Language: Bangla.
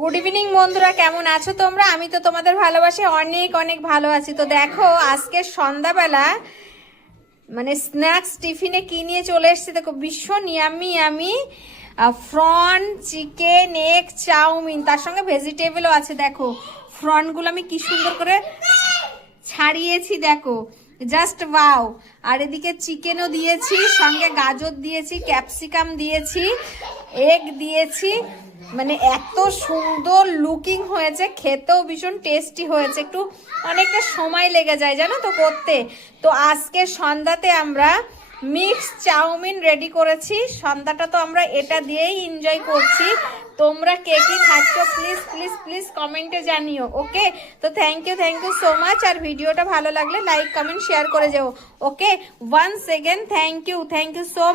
গুড ইভিনিং বন্ধুরা, কেমন আছো তোমরা? আমি তো তোমাদের ভালোবাসে অনেক অনেক ভালো আছি। তো দেখো আজকে সন্ধ্যাবেলা মানে স্ন্যাক্স টিফিনে কি নিয়ে চলে এসেছি দেখো, ভীষণ yummy yummy prawn chicken egg chow mein, তার সঙ্গে ভেজিটেবলও আছে। দেখো ফ্রনগুলো আমি কি সুন্দর করে ছাড়িয়েছি, দেখো জাস্ট ওয়াও। আর এদিকে চিকেনও দিয়েছি, সঙ্গে গাজর দিয়েছি, ক্যাপসিকাম দিয়েছি, এগ দিয়েছি। মানে এত সুন্দর লুকিং হয়েছে, খেতেও ভীষণ টেস্টি হয়েছে। একটু অনেকটা সময় লেগে যায় জানো তো করতে। তো আজকে সন্ধ্যাতে আমরা মিক্স চাউমিন রেডি করেছি। সন্ধ্যাটা তো আমরা এটা দিয়েই এনজয় করছি। তোমরা কে কি খাচ্ছ প্লিজ প্লিজ প্লিজ কমেন্টে জানিও। ওকে, তো থ্যাংক ইউ সো মাচ। আর ভিডিওটা ভালো লাগলে লাইক কমেন্ট শেয়ার করে যাও। Okay, once again thank you so